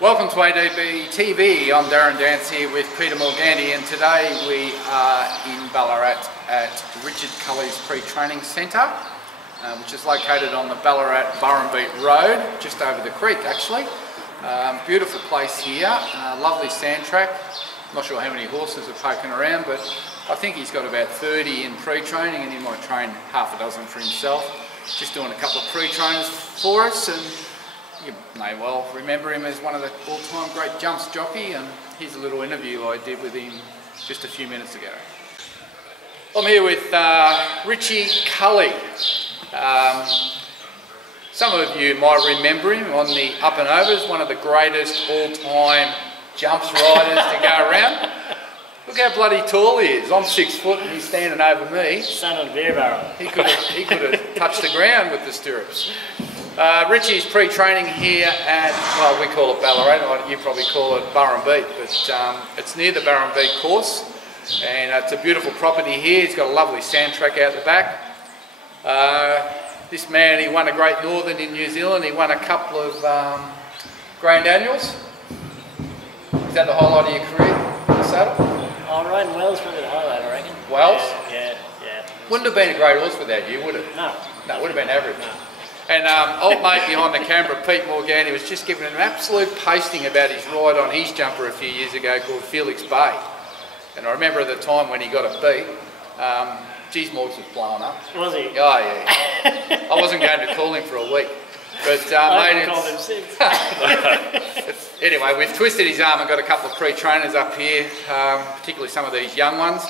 Welcome to ATB TV. I'm Darren Dance here with Peter Morganti, and today we are in Ballarat at Richie Cully's pre-training centre, which is located on the Ballarat-Burrumbeet Road, just over the creek actually. Beautiful place here, lovely sand track. Not sure how many horses are poking around, but I think he's got about 30 in pre-training, and he might train half a dozen for himself. Just doing a couple of pre-trainers for us, and you may well remember him as one of the all-time great jumps jockey, and here's a little interview I did with him just a few minutes ago. I'm here with Richie Cully. Some of you might remember him on the Up and Overs, one of the greatest all-time jumps riders to go around. Look how bloody tall he is. I'm 6 foot and he's standing over me. Son of a beer barrel. He could have touched the ground with the stirrups. Richie's pre-training here at, well, we call it Ballarat, you probably call it Burrumbeet, but it's near the Burrumbeet course, and it's a beautiful property here. He's got a lovely sand track out the back. This man, he won a Great Northern in New Zealand. He won a couple of Grand Annuals. Is that the highlight of your career in the saddle? Oh, riding Wells probably the highlight, I reckon. Wells? Yeah. Wouldn't have been a great horse without you, would it? No. No, it would have been average. No. And old mate behind the camera, Pete Morganti, was just giving an absolute pasting about his ride on his jumper a few years ago called Felix Bay. And I remember at the time when he got it beat, geez, Morgs was blowing up. Was he? Oh yeah. I wasn't going to call him for a week. But I haven't called him since. Anyway, we've twisted his arm and got a couple of pre-trainers up here, particularly some of these young ones.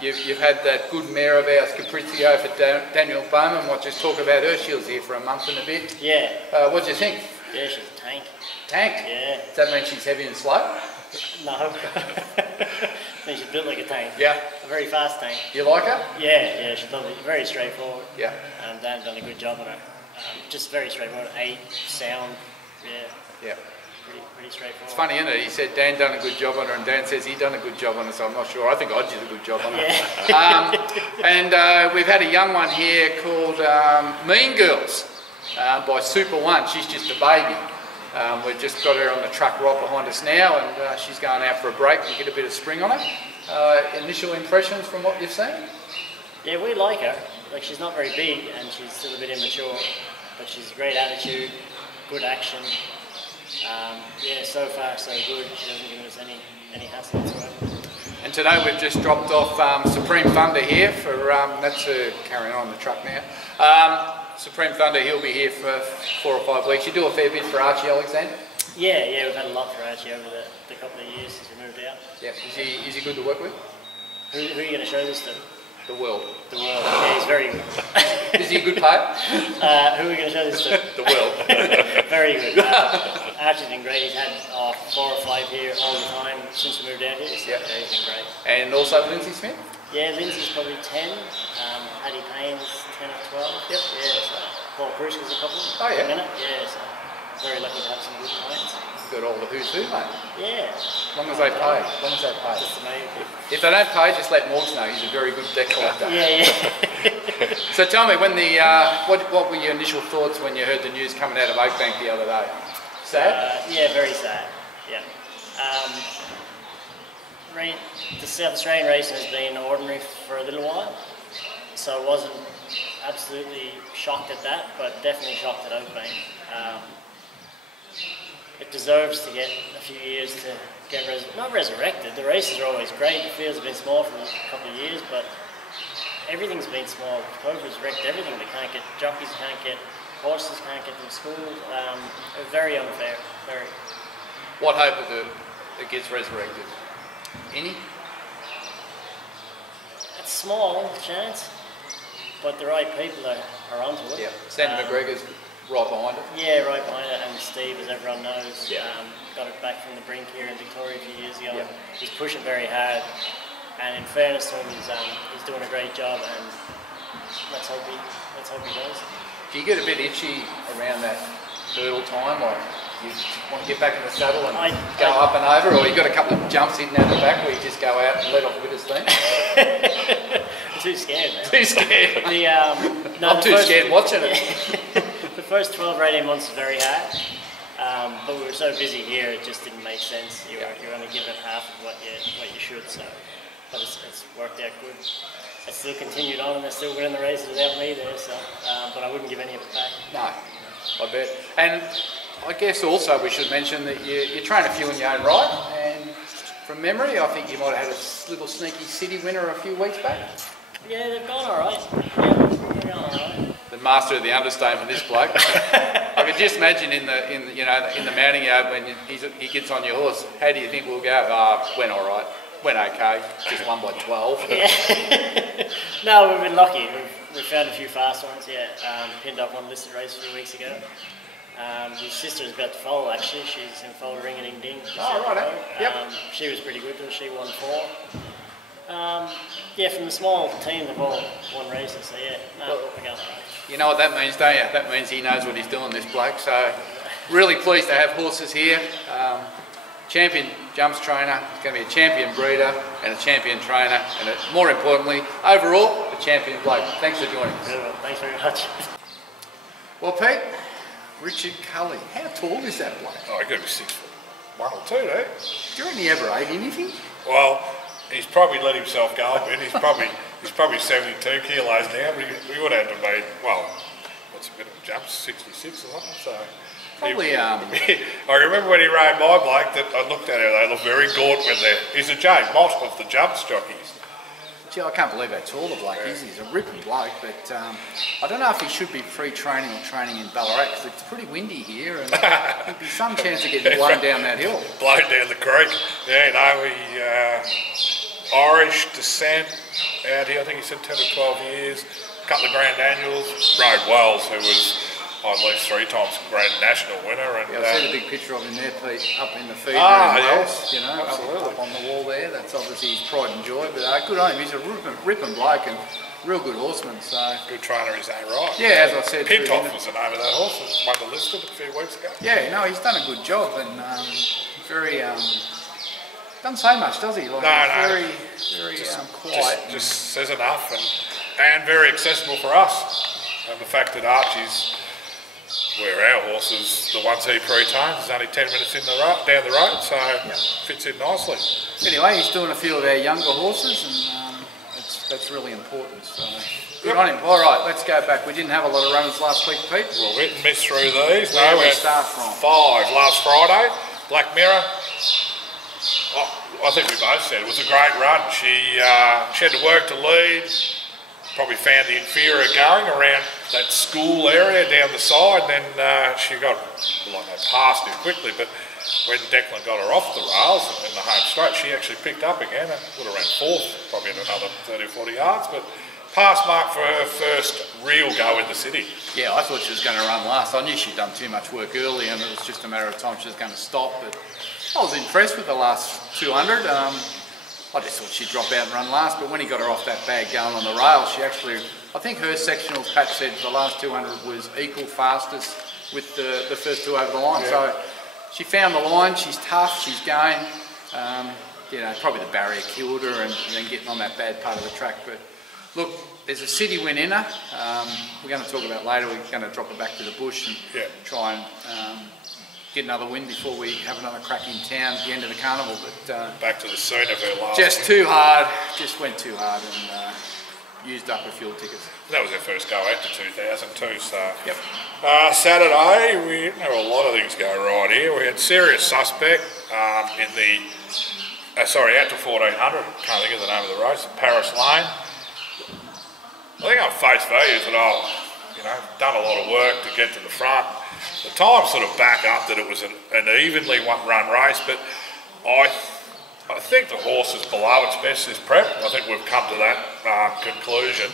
You've had that good mare of ours, Capriccio, for Daniel Bowman. We'll just talk about her. She was here for a month and a bit. Yeah. What do you think? Yeah, she's a tank. Tank? Yeah. Does that mean she's heavy and slow? No. I mean, she's built like a tank. Yeah. A very fast tank. You like her? Yeah, she's lovely. Very straightforward. Yeah. Dan's done a good job on her. Just very straightforward. 8, sound. Yeah. Pretty straightforward. It's funny, isn't it? He said Dan done a good job on her, and Dan says he done a good job on her, so I'm not sure. I think I did a good job on her. Yeah. And we've had a young one here called Mean Girls by Super One. She's just a baby. We've just got her on the truck right behind us now, and she's going out for a break to get a bit of spring on her. Initial impressions from what you've seen? Yeah, we like her. Like, she's not very big and she's still a bit immature, but she's a great attitude, good action. Yeah, so far so good. She doesn't give us any hassle whatsoever. And today we've just dropped off Supreme Thunder here for, that's carrying on the truck now. Supreme Thunder, he'll be here for 4 or 5 weeks. You do a fair bit for Archie, Alexander? Yeah, we've had a lot for Archie over the couple of years since we moved out. Yeah, is he good to work with? Who are you going to show this to? The world. The world. Yeah, he's very good. Is he a good player? Who are we going to show this to? The world. Very good. Archie's been great. He's had 4 or 5 here all the time since we moved out here. So yeah, he's been great. And also Lindsay Smith? Yeah, Lindsay's probably 10. Paddy Payne's 10 or 12. Yep. Yeah, so Paul Pruska's a couple. Oh yeah. A minute. Yeah, so very lucky to have some good clients. Got all the who's who, mate. Yeah. As long as they pay. Just amazing. If they don't pay, just let Morgs know. He's a very good debt collector. Yeah. So tell me, when the what were your initial thoughts when you heard the news coming out of Oakbank the other day? Sad? Yeah, very sad. Yeah. The South Australian racing has been ordinary for a little while, so I wasn't absolutely shocked at that, but definitely shocked at Oakbank. It deserves to get a few years to get not resurrected. The races are always great. The fields have been small for a couple of years, but everything's been small. COVID's wrecked everything. They can't get jockeys, can't get horses, can't get them schooled. Very unfair. Very. What hope is it gets resurrected? Any? It's small chance, but the right people are onto it. Yeah. Sandy McGregor's right behind it. Yeah, right behind it, and Steve, as everyone knows, yeah. Got it back from the brink here in Victoria a few years ago. Yeah. He's pushing very hard, and in fairness to him, he's doing a great job, and let's hope he does. Do you get a bit itchy around that hurdle time, like you want to get back in the saddle and go up and over, or you got a couple of jumps hidden out the back where you just go out and let off with his thing? I'm too scared, man. Too scared. I'm too scared watching it. The first 12 or 18 months is very hard, But we were so busy here, it just didn't make sense. You're only given half of what you should. So, but it's worked out good. I still continued on, and they're still winning the races without me there. So, but I wouldn't give any of it back. No, I bet. And I guess also we should mention that you train a few in your own right, and from memory, I think you might have had a little sneaky city winner a few weeks back. Yeah, they've gone all right. Yeah, they've gone all right. The master of the understatement, this bloke. I could just imagine in the mounting yard when he gets on your horse. How do you think we'll go? Went all right. Went okay. Just won by 12. Yeah. No, we've been lucky. We've found a few fast ones. Yeah, pinned up one listed race a few weeks ago. His sister's about to foal actually. She's in foal Ring a Ding Ding. Oh, right. Yep. She was pretty good. She won 4. Yeah, from the small team, they've all won races. So yeah, we're going all right. You know what that means, don't you? That means he knows what he's doing, this bloke. So really pleased to have horses here. Champion jumps trainer, it's going to be a champion breeder and a champion trainer, and more importantly, overall, a champion bloke. Thanks for joining us. Thanks very much. Well, Pete, Richie Cully, how tall is that bloke? Oh, he's got to be 6'1" or 2, eh? Do you reckon he ever ate anything? Well, he's probably let himself go a bit. He's probably 72 kilos now, but we would have to be, well, what's a bit of a jump, 66 or something, so... Probably, I remember when he rode my bloke that I looked at him, they look very gaunt when he's a James Mott of the jumps jockeys. Gee, I can't believe how tall the bloke is. He's a ripping bloke, but I don't know if he should be free training or training in Ballarat, because it's pretty windy here, and there'd be some chance of getting blown down that hill. Blown down the creek. Yeah, you know, he Irish descent out here, I think he said 10 or 12 years, a couple of Grand Annuals, rode Wells, who was at least 3 times Grand National winner. And, I see the big picture of him there, Pete, up in the feeder in Wells, you know, up on the wall there. That's obviously his pride and joy, but good on him. He's a ripping bloke and real good horseman. So good trainer in his own right. Yeah, as I said. Pintoff was the name of that horse, won the listed a few weeks ago. Yeah, no, he's done a good job, and very... doesn't say much, does he? Like, very quiet. Just says enough, and very accessible for us. And the fact that Archie's, where our horses, the ones he pre-trains, is only 10 minutes down the road, so fits in nicely. Anyway, he's doing a few of our younger horses, and that's really important. So good on him. All right, let's go back. We didn't have a lot of runners last week, Pete. Well, we didn't miss through these. Where we start from? 5 last Friday. Black Mirror. I think we both said it was a great run. She had to work to lead. Probably found the inferior going around that school area down the side, and then she got, past it quickly, but when Declan got her off the rails in the home straight, she actually picked up again and would have ran 4th, probably in another 30 or 40 yards, but pass mark for her first real go in the city. Yeah, I thought she was going to run last. I knew she'd done too much work early and it was just a matter of time she was going to stop, but I was impressed with the last 200. I just thought she'd drop out and run last, but when he got her off that bag going on the rail, she actually, I think her sectionals, Pat said, the last 200 was equal fastest with the first 2 over the line. Yeah. So she found the line, she's tough, she's game. Probably the barrier killed her and then getting on that bad part of the track. But look, there's a city win in her. We're going to talk about later, we're going to drop her back to the bush and try and get another win before we have another crack in town at the end of the carnival. But back to the scene of her last. Just too hard. Just went too hard and used up her fuel tickets. That was her first go out to 2002. So Saturday we had a lot of things go right here. We had Serious Suspect in the out to 1400. Can't think of the name of the race. Paris Lane. I think on face value that done a lot of work to get to the front. The time sort of back up that it was an evenly run race, but I think the horse is below its best this prep. I think we've come to that conclusion.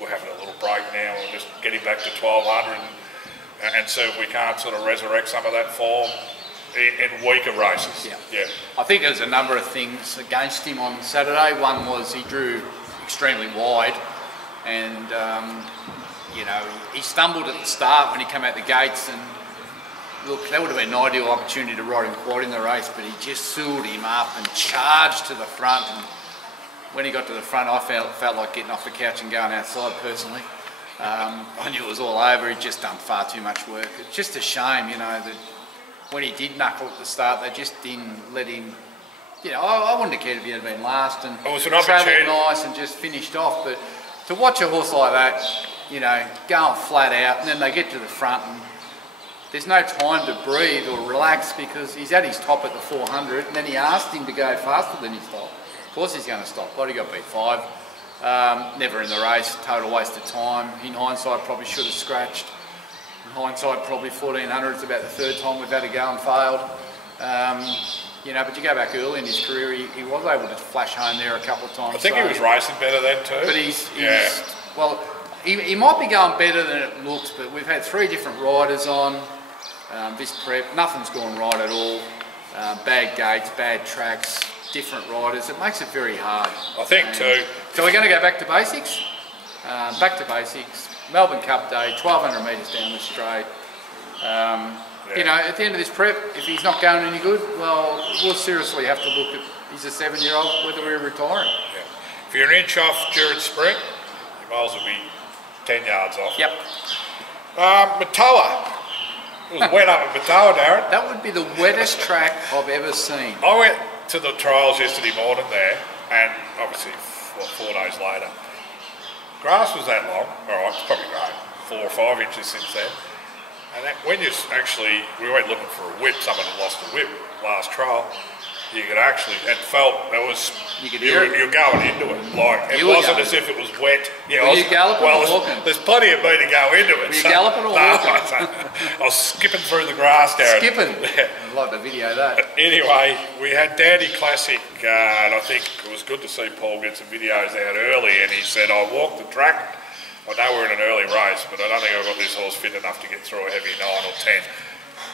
We're having a little break now. We're just getting back to 1200 and see if we can't sort of resurrect some of that form in weaker races. Yeah. I think there's a number of things against him on Saturday. One was he drew extremely wide, and he stumbled at the start when he came out the gates, and look, that would have been an ideal opportunity to ride him quad in the race, but he just sealed him up and charged to the front, and when he got to the front I felt like getting off the couch and going outside personally. I knew it was all over. He'd just done far too much work. It's just a shame, you know, that when he did knuckle at the start, they just didn't let him. You know, I wouldn't have cared if he had been last and travelled nice and just finished off. But to watch a horse like that, you know, going flat out, and then they get to the front and there's no time to breathe or relax because he's at his top at the 400, and then he asked him to go faster than his top. Of course he's going to stop. Bloody got beat 5. Never in the race, total waste of time. In hindsight, probably should have scratched. In hindsight, probably 1400. It's about the third time we've had to go and failed. You know, but you go back early in his career, he was able to flash home there a couple of times. I think he was racing better then too. But well, he might be going better than it looks, but we've had 3 different riders on this prep. Nothing's gone right at all. Bad gates, bad tracks, different riders. It makes it very hard. I think too. So we're going to go back to basics. Back to basics. Melbourne Cup Day, 1200 metres down the straight. You know, at the end of this prep, if he's not going any good, well, we'll seriously have to look at, he's a 7-year-old, whether we're retiring. Yeah. If you're an inch off during spring, you might as well be 10 yards off. Yep. Matoa. It was wet up at Matoa, Darren. That would be the wettest track I've ever seen. I went to the trials yesterday morning there, and obviously 4 days later. Grass was that long. All right, it's probably grown 4 or 5 inches since then. And when you actually, we went looking for a whip, someone had lost a whip last trial, you could actually, it felt, it was, you're going into it. Like, it wasn't as if it was wet. Yeah, were you galloping or walking? There's plenty of me to go into it. Were you galloping or walking? I was skipping through the grass, Darren. Skipping? I'd like to video that. But anyway, we had Dandy Classic, and I think it was good to see Paul get some videos out early, and he said, I walked the track. I know we're in an early race, but I don't think I've got this horse fit enough to get through a heavy 9 or 10.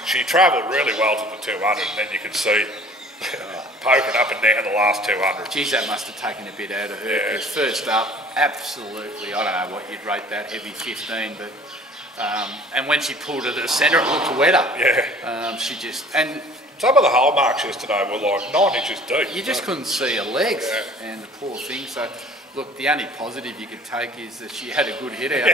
She travelled really well to the 200, and then you could see poking up and down the last 200. Geez, that must have taken a bit out of her. Because first up, absolutely, I don't know what you'd rate that, heavy 15, but and when she pulled it at the centre, it looked wetter. Yeah. She just, and some of the hole marks yesterday were like 9 inches deep. You just couldn't see her legs, and the poor thing. So, look, the only positive you could take is that she had a good hit out.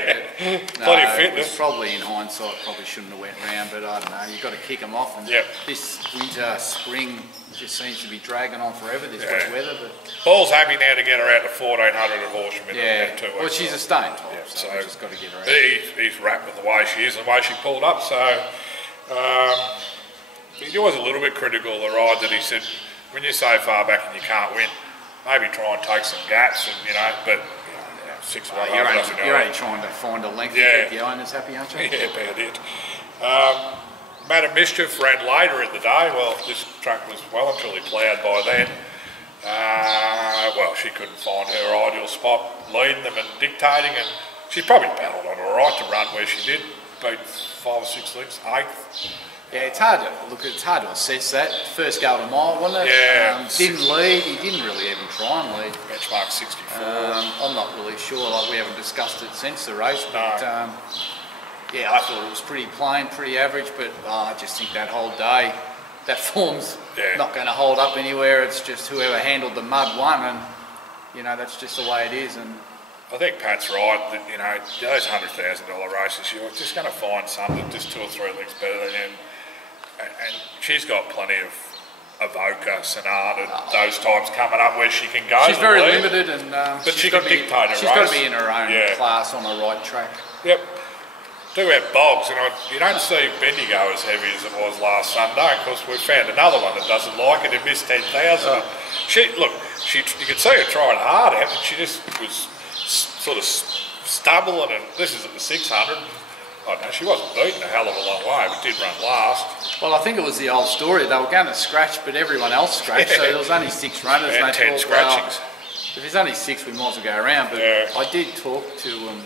Plenty of fitness. Probably in hindsight, probably shouldn't have went round, but I don't know. You've got to kick them off. And this winter, spring just seems to be dragging on forever. This wet weather. But Paul's happy now to get her out to 1400 at Horsham in 2 weeks. Well, she's a stone top, so we've just got to get her out. He's wrapped with the way she is and the way she pulled up. So he was a little bit critical of the ride that he said, when you're so far back and you can't win, maybe try and take some gaps, and but 6 or 8 you're only trying to find a length to keep the owners happy, aren't you? Yeah, about it. Madam Mischief ran later in the day. Well, this track was well and truly ploughed by then. Well, she couldn't find her ideal spot, leading them and dictating, and she probably battled on all right to run where she did, beat 5 or 6 lengths, 8th. Yeah, it's hard to assess that. First go to mile, wasn't it? Yeah. Didn't lead. He didn't really even try and lead. Benchmark 64. I'm not really sure. Like, we haven't discussed it since the race, but yeah, I thought it was pretty plain, pretty average. But I just think that whole day, that form's not going to hold up anywhere. It's just whoever handled the mud won, and that's just the way it is. And I think Pat's right that those $100,000 races, you're just going to find something just 2 or 3 lengths better than him. And she's got plenty of Avoca, Sonata, those types coming up where she can go. She's very limited, and but she can dictate a race. She's got to be in her own class on the right track. Yep. Do have bogs, and you don't see Bendigo as heavy as it was last Sunday. Of course, we found another one that doesn't like it. It missed 10,000. You could see her trying hard out, but she just was sort of stumbling. And this is at the 600. I don't know, she wasn't beaten a hell of a long way, but did run last. Well, I think it was the old story. They were going to scratch, but everyone else scratched, so there was only 6 runners. And 10 scratchings. If there's only 6, we might as well go around. But I did talk to them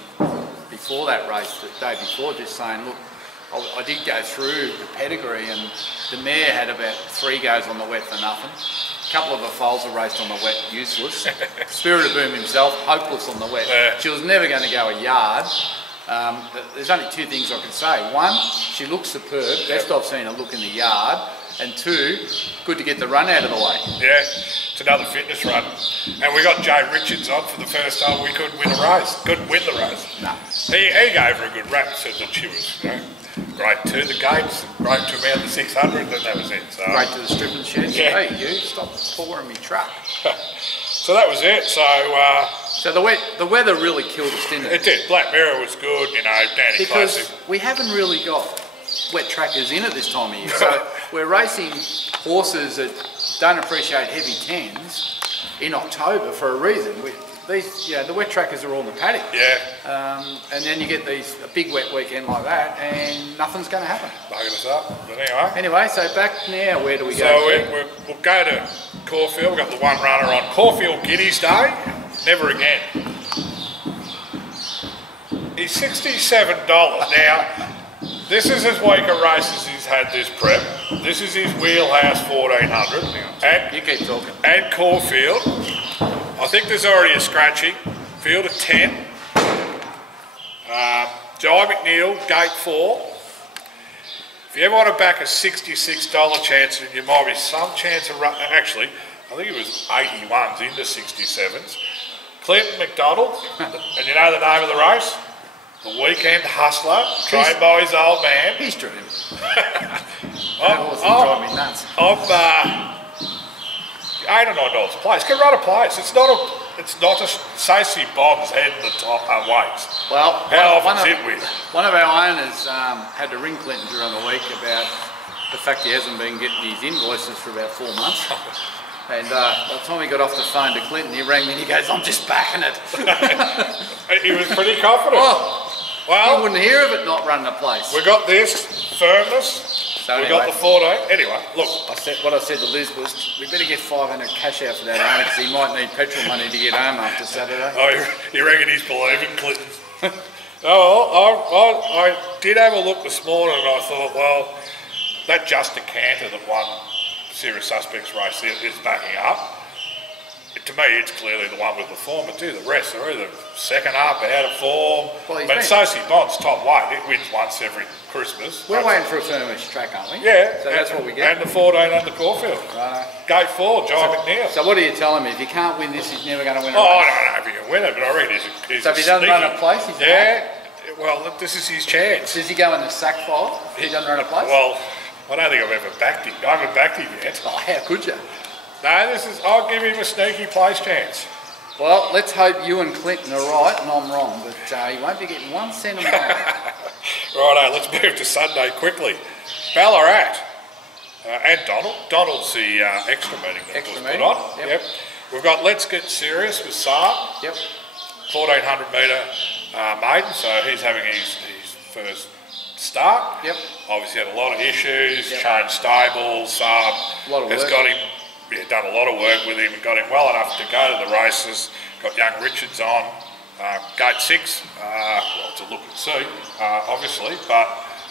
before that race, the day before, just saying, look, I did go through the pedigree, and the mare had about 3 goes on the wet for nothing. A couple of her foals were raced on the wet, useless. Spirit of Boom himself, hopeless on the wet. She was never going to go a yard. There's only 2 things I can say. One, she looks superb. Best I've seen her look in the yard. and 2, good to get the run out of the way. Yeah, it's another fitness run. And we got Jay Richards on for the first time. We couldn't win a race. Couldn't win the race. No. He gave her a good rap. Said that she was, great to the gates, great to about the 600, and that was it. So. Great to the stripping sheds. Yeah. Hey, you stop pouring me truck. So that was it. So the weather really killed us, didn't it? It did. Black Mirror was good, Danny because Classic. we haven't really got wet trackers in at this time of year. So we're racing horses that don't appreciate heavy 10s in October for a reason. The wet trackers are all in the paddock. Yeah. And then you get a big wet weekend like that and nothing's going to happen. Bugging us up. But anyway. Anyway, so back now, where do we go? So we'll go to Caulfield. We've got the one runner on Caulfield Guineas Day. Never again. He's $67. Now, this is his week of races he's had this prep. This is his wheelhouse 1400. And you keep talking. And Caulfield. I think there's already a scratching. Field of 10. Jai McNeil, gate 4. If you ever want to back a $66 chance, and you might be some chance of running, actually, I think it was 81s into 67s. Clinton McDonald, and you know the name of the race? The Weekend Hustler, trained by his old man. He's driven. That horse drive me nuts. $8 or $9 a place. Can run a place. It's not a Stacey Bond's head in the top weights. Well, how often is it with? One of our owners had to ring Clinton during the week about the fact he hasn't been getting his invoices for about 4 months. And by the time he got off the phone to Clinton, he rang me and he goes, "I'm just backing it." He was pretty confident. Well, he wouldn't hear of it not running a place. We got this firmness. So we anyway, got the 14. Anyway, look. What I said to Liz was, we better get 500 cash out for that owner because he might need petrol money to get home after Saturday. Oh, you reckon he's believing Clinton? I did have a look this morning and I thought, well, that Just a Canter that won Serious Suspects race is backing up. To me, it's clearly the one with the form, but the rest are either second up, out of form. Well, but Stacey Bond's top weight. It wins once every Christmas. We're waiting for a firmish track, aren't we? Yeah. So that's what we get. And the 14 under Caulfield. Right. Gate 4, Jai McNeil. So what are you telling me? If he can't win this, he's never going to win a race? race? I don't know if he can win it, but I reckon he's So if he doesn't run a place, he's well, this is his chance. Does he go in the sack file if he doesn't run a place? Well, I don't think I've ever backed him. I haven't backed him yet. Oh, how could you? No, I'll give him a sneaky place chance. Well, let's hope you and Clinton are right and I'm wrong, but he won't be getting 1 cent a mile. Righto, let's move to Sunday quickly. Ballarat and Donald. Donald's the extra meeting that was put on. Yep. We've got Let's Get Serious with Saab. Yep. 1400 metre maiden, so he's having his first start. Yep. Obviously had a lot of issues, changed stables. Has got him, done a lot of work with him and got him well enough to go to the races. Got young Richards on, gate 6. Well, to look and see, obviously, but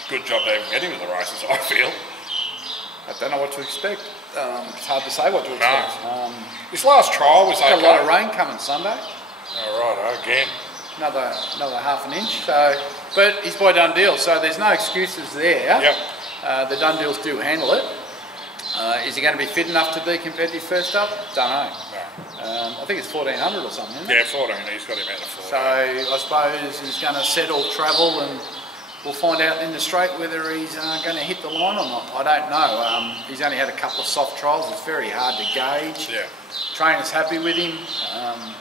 good job to even get him to the races, I feel. I don't know what to expect. It's hard to say what to expect. No. His last trial was okay. Got a lot of rain coming Sunday. Right, again. Another half an inch. So, but he's by Dundee, so there's no excuses there. Yep. The Dundeals do handle it. Is he going to be fit enough to be competitive first up? Don't know. No. I think it's 1400 or something, isn't it? Yeah, 14. He's got him out of 14. So I suppose he's going to settle travel and we'll find out in the straight whether he's going to hit the line or not. I don't know. He's only had a couple of soft trials. It's very hard to gauge. Yeah. Trainer's happy with him.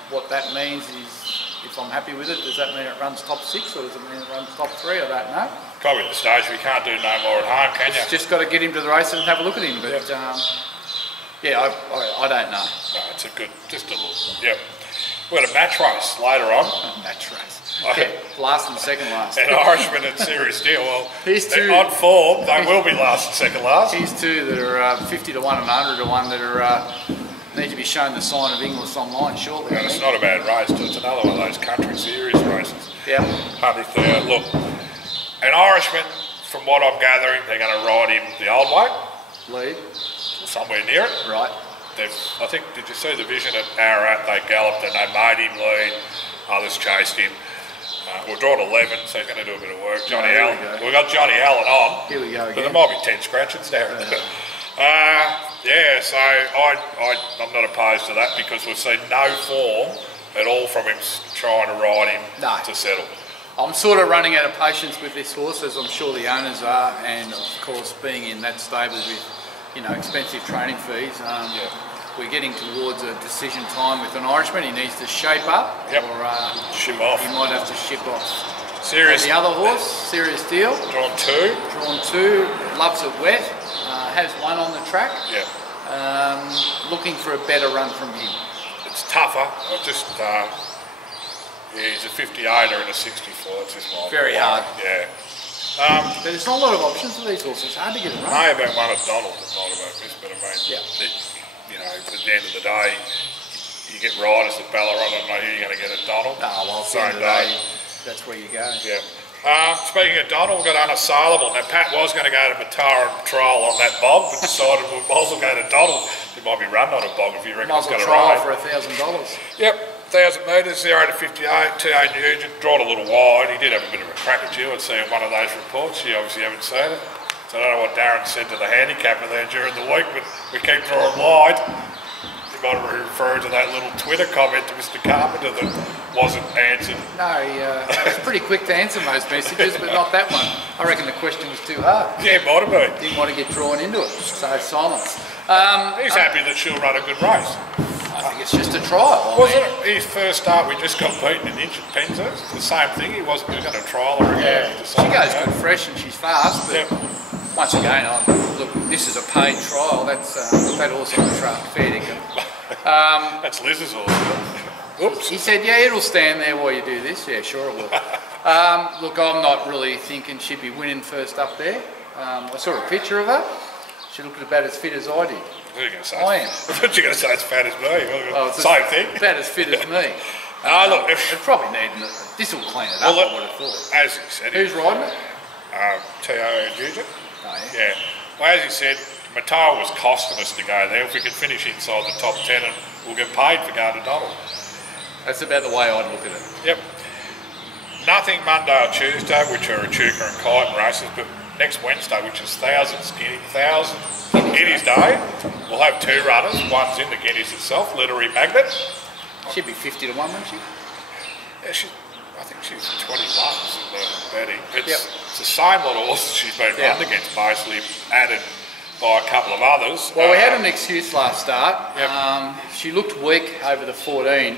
What that means is, if I'm happy with it, does that mean it runs top 6 or does it mean it runs top 3? I don't know. Probably at the stage we can't do no more at home, can you? Just got to get him to the races and have a look at him. But I don't know. No, it's a good, just a look. Yep. We've got a match race later on. Match race. Yeah, last and second last. An Irishman at Serious Deal. Well, he's two on form. They will be last and second last. He's two that are 50 to 1 and 100 to 1 that are need to be shown the sign of English online shortly. And it's not a bad race too. It's another one of those country series races. Yeah. 100,000. Look, an Irishman, from what I'm gathering, they're going to ride him the old way. Lead. Somewhere near it. Right. I think, did you see the vision at Ararat? They galloped and they made him lead. Others chased him. We're drawn 11, so he's going to do a bit of work. Johnny Allen. We've got Johnny Allen on. Here we go again. But there might be 10 scratches there. Yeah, so I'm not opposed to that because we've seen no form at all from him trying to ride him to settle. I'm sort of running out of patience with this horse, as I'm sure the owners are, and of course being in that stable with, you know, expensive training fees. We're getting towards a decision time with an Irishman. He needs to shape up, or ship off. He might have to ship off. Serious. The other horse, Serious Deal. Drawn two. Drawn two. Loves it wet. Has one on the track. Yeah. Looking for a better run from him. It's tougher. He's a 58er and a 64. It's just my very hard. Yeah. But there's not a lot of options for these horses. It's hard to get a run. May have been one at Donald, but not about this. But I mean, you know, at the end of the day, you get riders at Ballarat. I don't know who you're going to get at Donald. Oh, well, at the end of the day, that's where you go. Yeah. Speaking of Donald, we've got unassailable. Now, Pat was going to go to Matara and trial on that bog, but decided we might as well go to Donald. It might be run on a bog if you reckon it's going to ride. For $1,000. Yep, 1,000 metres, 0 to 58, TA Nugent, drawn a little wide. He did have a bit of a crack at you, I'd see in one of those reports. You obviously haven't seen it. So I don't know what Darren said to the handicapper there during the week, but we keep drawing wide. You might refer to that little Twitter comment to Mr. Carpenter that wasn't answered. No, he was pretty quick to answer most messages, but not that one. I reckon the question was too hard. Yeah, might have been. Didn't want to get drawn into it, so silence. He's happy that she'll run a good race. I think it's just a trial. Wasn't it his first start? We just got beaten in inch at Penza. It's the same thing. He wasn't going to trial her again. Yeah, she goes good fresh and she's fast, but once again, look, this is a paid trial. That's that horse on the track, fair dinkum. That's Liz's horse. Oops. He said, yeah, it'll stand there while you do this. Yeah, sure it will. Look, I'm not really thinking she'd be winning first up there. I saw a picture of her. She looked about as fit as I did. What are you going to say? I am. I thought you were going to say as fat as me. Oh, same thing. About as fit as me. Look, it probably needing it. This will clean it up, I would have thought. As he said. Who's riding it? T.O. Nugent. Oh, yeah. Well, as he said, Matara was costing us to go there. If we could finish inside the top 10, and we'll get paid for going to Donald. That's about the way I'd look at it. Yep. Nothing Monday or Tuesday, which are Echuca and Kyneton races, but next Wednesday, which is Guineas Day, we'll have two runners. One's in the Guineas itself, Literary Magnet. She'd be 50 to 1, wouldn't she? Yeah, I think she's 21 in the betting. It's the same little horse she's been run against, basically added by a couple of others. Well, we had an excuse last start. She looked weak over the 14,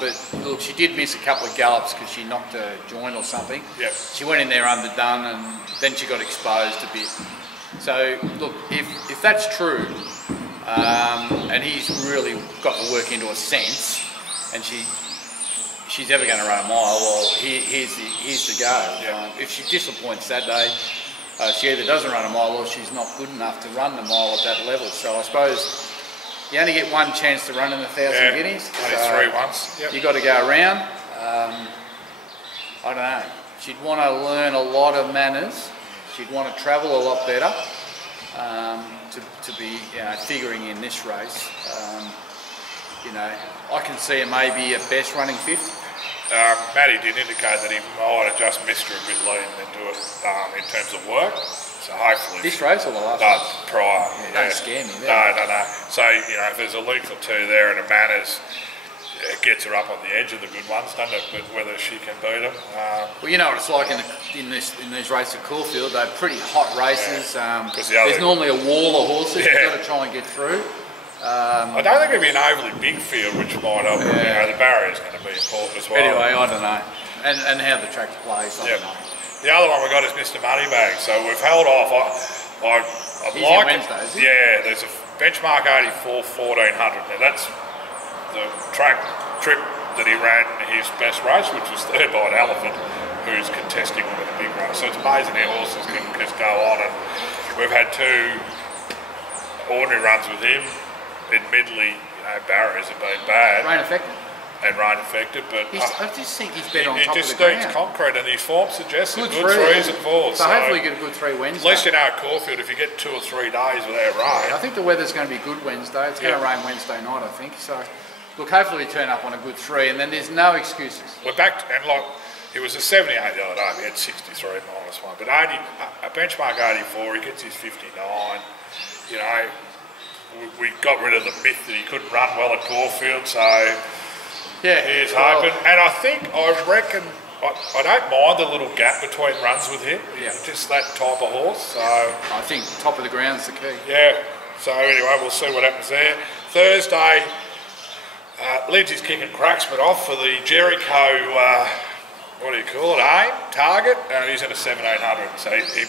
but look, she did miss a couple of gallops because she knocked a joint or something. She went in there underdone, and then she got exposed a bit. So look, if that's true, and he's really got the work into a sense, and she's ever going to run a mile, well, here's the go. If she disappoints that day, she either doesn't run a mile or she's not good enough to run the mile at that level. So I suppose you only get one chance to run in the 1,000 guineas. Only three once. You got to go around. I don't know. She'd want to learn a lot of manners. She'd want to travel a lot better to be figuring in this race. I can see her maybe at best running 50. Matty did indicate that he might have just missed her a bit lean into it in terms of work. So hopefully... This race or the last one? No, prior. Don't scare me there. No. So, if there's a length or two there and the manners, it gets her up on the edge of the good ones, doesn't it? But whether she can beat them... well, you know what it's like in these races at Caulfield. They're pretty hot races. There's normally a wall of horses you've got to try and get through. I don't think it'd be an overly big field, which might help. The barrier's going to be important as well. Anyway, I don't know. And how the track plays, I don't know. The other one we got is Mr. Moneybag. So we've held off. I'd like Wednesday, is it? Yeah, there's a benchmark 84 1400. Now that's the track trip that he ran his best race, which was third by an elephant, who's contesting one of the big race. So it's amazing how horses can just go on. And we've had two ordinary runs with him. Admittedly, barriers have been bad. Rain affected. And rain affected, but I just think he's better on top of the ground. It just needs concrete, and his form suggests good threes and fours. So hopefully you get a good 3 Wednesday. At least in our Caulfield, if you get 2 or 3 days without rain. I think the weather's going to be good Wednesday. It's going to rain Wednesday night, I think. So, look, hopefully we turn up on a good 3, and then there's no excuses. We're back, and like, it was a 78 the other day. We had 63 -1, but a benchmark 84. He gets his 59. you know, we got rid of the myth that he couldn't run well at Caulfield, so Yeah, he is hoping. And I reckon, I don't mind the little gap between runs with him. Yeah. He's just that type of horse. So I think top of the ground's the key. yeah. So anyway, we'll see what happens there. Thursday, Lindsay's kicking Cracksman off for the Jericho. What do you call it? Aim target. He's in a 1700, so he'll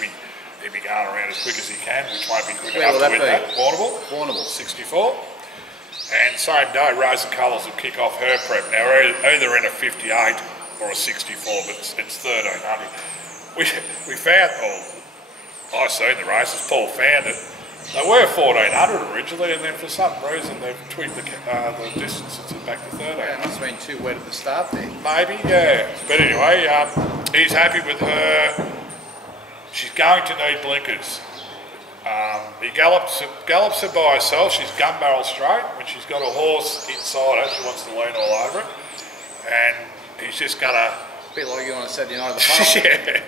be going around as quick as he can, which won't be quick enough to win that. Warrnambool, 64. And same day, Rose and Colours will kick off her prep. Now, either in a 58 or a 64, but it's 1300. We found, I seen the races, Paul found it. They were 1400 originally, and then for some reason they've tweaked the distances back to 1300. Yeah, it must have been too wet at the start there. Maybe, yeah. But anyway, he's happy with her. She's going to need blinkers. He gallops her by herself. She's gun barrel straight. When she's got a horse inside her, she wants to lean all over it. And he's just going to... A bit like you on a Saturday night at the pub. Yeah.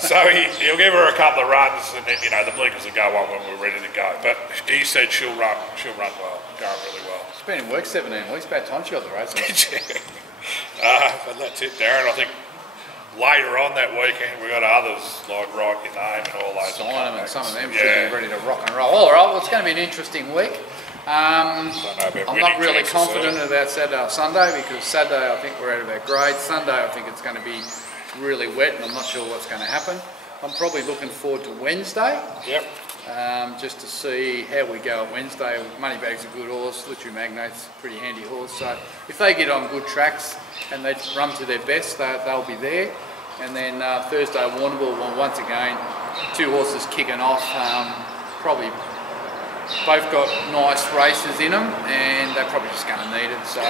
So he'll give her a couple of runs, and then, you know, the blinkers will go on when we're ready to go. But he said she'll run well, going really well. She's been in work 17 weeks, about time she got the race. But that's it, Darren. I think later on that weekend we got others like Write Your Name and all those. Sign them, and some of them should be ready to rock and roll. All right, well, it's going to be an interesting week. I'm not really confident about Saturday or Sunday, because Saturday I think we're out of our grade. Sunday I think it's going to be really wet, and I'm not sure what's going to happen. I'm probably looking forward to Wednesday. Yep. Just to see how we go at Wednesday. Moneybag's a good horse, Literary Magnate's a pretty handy horse, so if they get on good tracks and they run to their best, they'll be there. And then Thursday, Warrnambool, well, once again, two horses kicking off, probably both got nice races in them, and they're probably just going to need it. So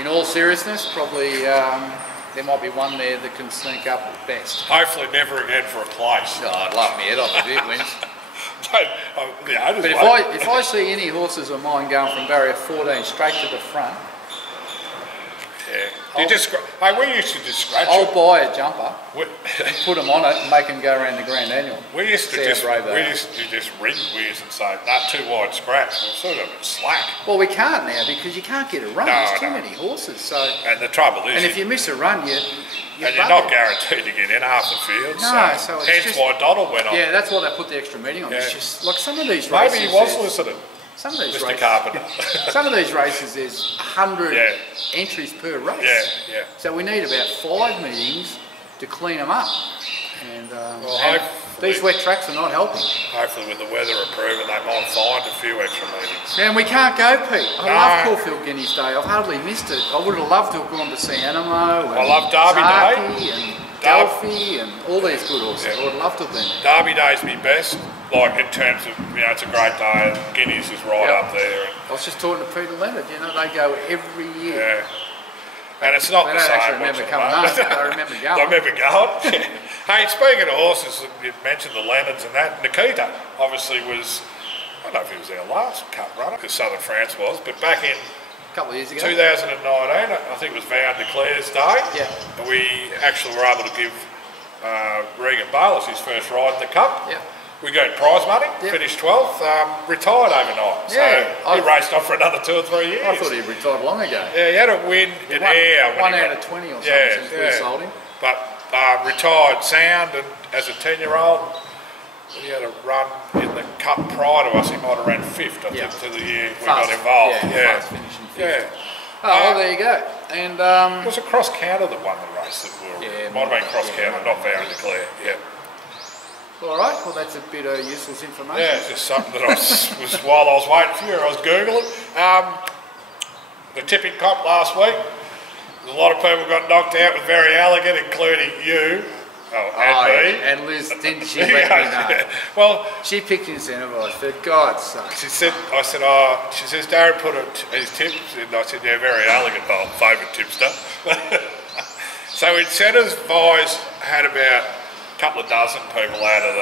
in all seriousness, probably there might be one there that can sneak up at best. Hopefully never again for a place. Oh, I'd love me head off if it wins. But if I see any horses of mine going from barrier 14 straight to the front, we used to just scratch I'll it. buy a jumper, put them on it, and make them go around the Grand Annual. We used to just ring weirs and say, not too wide scratch. We're sort of slack. Well, we can't now, because you can't get a run. There's too many horses. So, and the trouble is, and if you miss a run, you're not guaranteed to get in half the field. No, so it's hence why Donald went on. Yeah, that's why they put the extra meeting on. Yeah. It's just like some of these races. Maybe he was listening. Some of these Mr. races, Carpenter. some of these races, there's 100 entries per race. Yeah. So we need about 5 meetings to clean them up. And, these wet tracks are not helping. Hopefully with the weather improving, they might find a few extra meetings. And we can't go, Pete. I love Caulfield Guineas Day. I've hardly missed it. I would have loved to have gone to see Animo and I love Derby Day. And Delphi and all these good horses. I would love to have been there. Derby Day's my best, like in terms of, you know, it's a great day and Guineas is right up there. I was just talking to Peter Leonard, you know, they go every year. Yeah. And it's not the same. They don't actually remember coming home, they remember going. They remember going. Hey, speaking of horses, you mentioned the Leonards and that. Nikita obviously was, I don't know if he was our last cup runner, because Southern France was, but back in a couple of years ago, 2019, I think it was Van de Clere's day. Yeah. And we actually were able to give Regan Bayless his first ride in the cup. Yeah. We got prize money, finished 12th, retired overnight. Yeah, so he raced on for another 2 or 3 years. I thought he retired long ago. Yeah, he had a win in air. One out of 20 or something since we sold him. But retired sound, and as a 10-year-old, he had a run in the cup prior to us. He might have ran 5th, I think, to the year we got involved. Fast finishing 5th. Yeah. Oh, well, there you go. And it was a cross counter that won the race. Might have been cross counter, not Van de Clere. Yeah. All right, well, that's a bit of useless information. Yeah, it's just something that while I was waiting for you, I was Googling. The tipping comp last week, a lot of people got knocked out with Very Elegant, including you. And me. And Liz, didn't she let me know? Yeah. Well, she picked Incentivised, for God's sake. She said, she says, Darren put his tips in. I said, yeah, Very Elegant, my favourite tipster. So Incentivised had about a couple of dozen people out of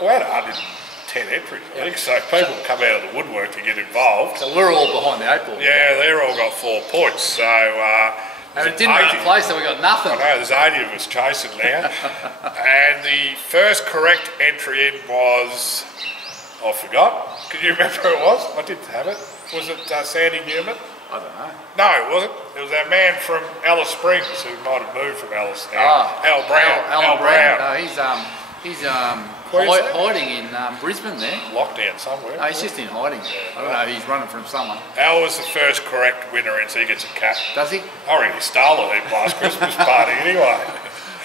we had 110 entries, I think, so people come out of the woodwork to get involved. So we're all behind the 8 ball. Yeah, they're all got 4 points, so... and it didn't run place, so we got nothing. I know, there's 80 of us chasing now. And the first correct entry in was I forgot. Can you remember who it was? I didn't have it. Was it Sandy Newman? I don't know. No, it wasn't. It was that man from Alice Springs who might have moved from Alice now. Al Brown. Al Brown. No, he's hiding in Brisbane there. Lockdown somewhere. No, he's just in hiding. I don't know. He's running from someone. Al was the first correct winner, and so he gets a cap. Does he? I reckon he stole it at last Christmas party anyway.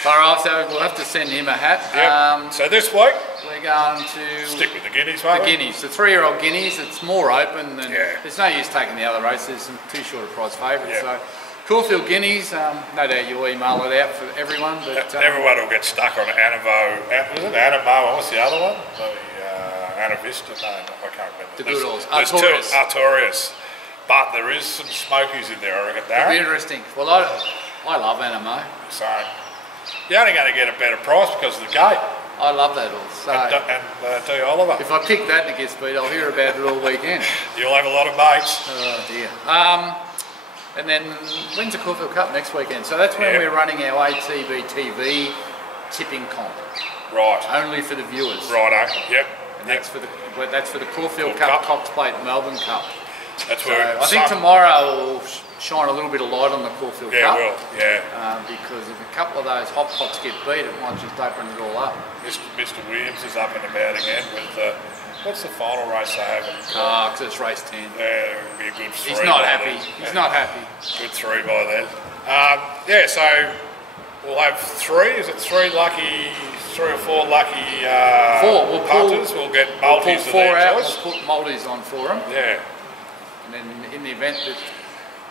All right, so we'll have to send him a hat. Yep. So this week we're going to stick with the guineas, mate. The guineas, the 3-year-old guineas. It's more open, and there's no use taking the other races. There's some too short a price favourites. So Caulfield guineas. No doubt you'll email it out for everyone. But everyone will get stuck on Animo. Was it Animo? What's the other one? The Anavista? No, I can't remember. The good ones. There's two Artorias. But there is some smokies in there, I reckon. It'll be interesting. Well, I love Animo. So you're only going to get a better price because of the gate. I love that horse. So and D. Oliver. If I pick that and it gets beat, I'll hear about it all weekend. You'll have a lot of mates. Oh dear. And then when's the Caulfield Cup? Next weekend. So that's when we're running our ATB TV tipping comp. Right. Only for the viewers. Righto. Yep. And that's for the Caulfield Cup, Cox Plate, Melbourne Cup. That's where I think tomorrow will shine a little bit of light on the Caulfield Cup. Yeah, it will. Yeah. Because if a couple of those hot pots get beat, it might just open it all up. Mr. Williams is up and about again with what's the final race they have? Because it's race 10. Yeah, it'll be a good 3. He's not happy. He's not happy. Good 3 by then. So we'll have 3. Is it 3 or 4 lucky 4. punters? We'll get multis of their choice. We'll put multis on for them. Yeah. And then in the event that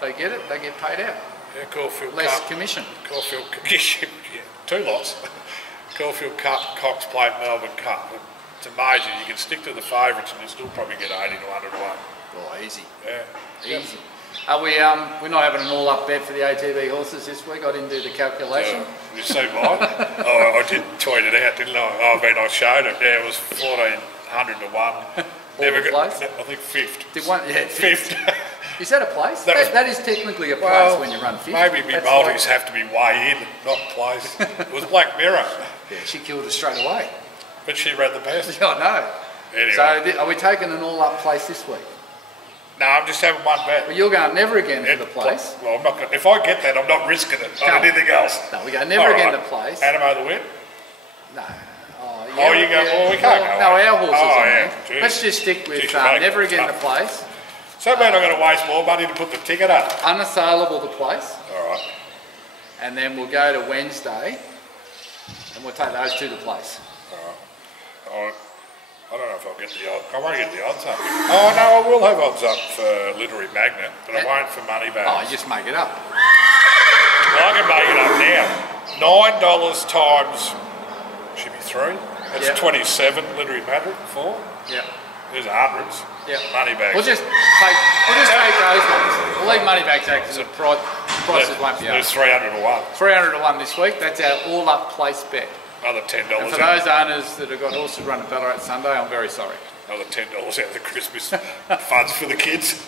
they get it, they get paid out. Yeah, Caulfield Less Cup. commission. Caulfield Cup. 2 lots. Caulfield Cup, Cox Plate, Melbourne Cup. It's amazing. You can stick to the favourites and you still probably get 80 to 100 to 1. Oh, easy. Yeah. Easy. Are we're not having an all-up bet for the ATV horses this week? I didn't do the calculation. You see mine? I did tweet it out, didn't I? I showed it. Yeah, it was 1,400 to 1. Never got. I think 5th. Did one? Yeah, 5th. Is that a place? That is technically a place when you run 5th. Maybe me multis have to be way in, not place. It was Black Mirror. Yeah, she killed us straight away. But she read the best. Yeah, I know. Anyway. So are we taking an all-up place this week? No, I'm just having one bet. Well, you're going never again for the place. Well, I'm not going. If I get that, I'm not risking it on anything else. No, we go never again to place. Animo the win? No. You go. Well, we can't go. No, our horses on there. Geez. Let's just stick with never again to place. So bad I'm going to waste more money to put the ticket up. Unassailable to place. All right. And then we'll go to Wednesday, and we'll take those 2 to place. All right. I don't know if I'll get the odds. I won't get the odds up. Oh no, I will have odds up for Literary Magnet, but I won't for money back. Oh, you just make it up. Well, I can make it up now. $9 times should be 3. That's 27. Literary Magnet 4. Yeah. There's hundreds. Yeah. Money bags. We'll just take those ones. We'll leave money bags out because the prices won't be up. There's 300 to 1. 300 to 1 this week. That's our all-up place bet. Another $10. And for those owners that have got horses run at Ballarat Sunday, I'm very sorry. Another $10 out of the Christmas funds for the kids.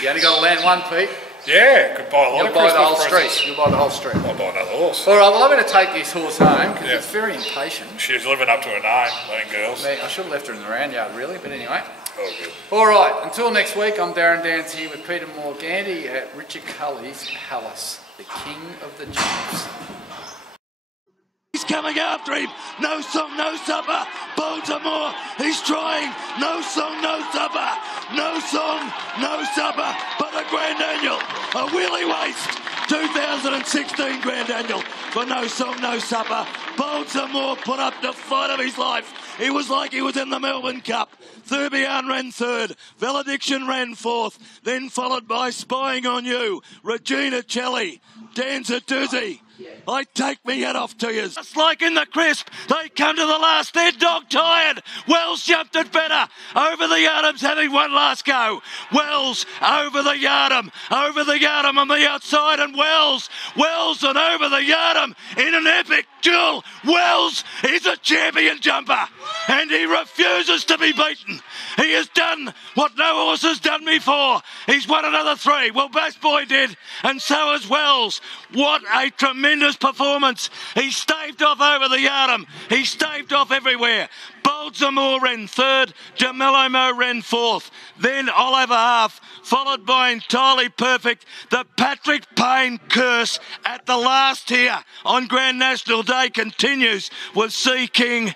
You only got to land one, Pete. Yeah, could buy a lot of Christmas presents. You'll buy the whole street. I'll buy another horse. All right, well, I'm going to take this horse home because it's very impatient. She's living up to her name, mean girls. I should have left her in the round yard, really, but anyway. Oh, good. All right, until next week, I'm Darren Dance here with Peter Morganti at Richie Cully's Palace, the king of the jumps. He's coming after him. No song, no supper. Baltimore, he's trying. No song, no supper. No song, no supper. But a Grand Annual, a Wheelie Waste. 2016 Grand Annual for No Song, No Supper. Baltimore put up the fight of his life. He was like he was in the Melbourne Cup. Thurbian ran 3rd. Valediction ran 4th. Then followed by Spying on You. Regina Celli. Danza Doozy. I take me head off to you. Just like in the crisp, they come to the last. They're dog-tired. Wells jumped it better. Over the Yardums having one last go. Wells over the Yardum. Over the Yardum on the outside and Wells and over the Yardum in an epic duel. Wells is a champion jumper and he refuses to be beaten. He has done what no horse has done before. He's won another 3. Well, Bass Boy did and so has Wells. What a tremendous tremendous performance. He staved off over the Yardum. He staved off everywhere. Baltimore ran third, Jamello ran fourth. Then Oliver Half, followed by Entirely Perfect. The Patrick Payne curse at the last here on Grand National Day continues with Sea King.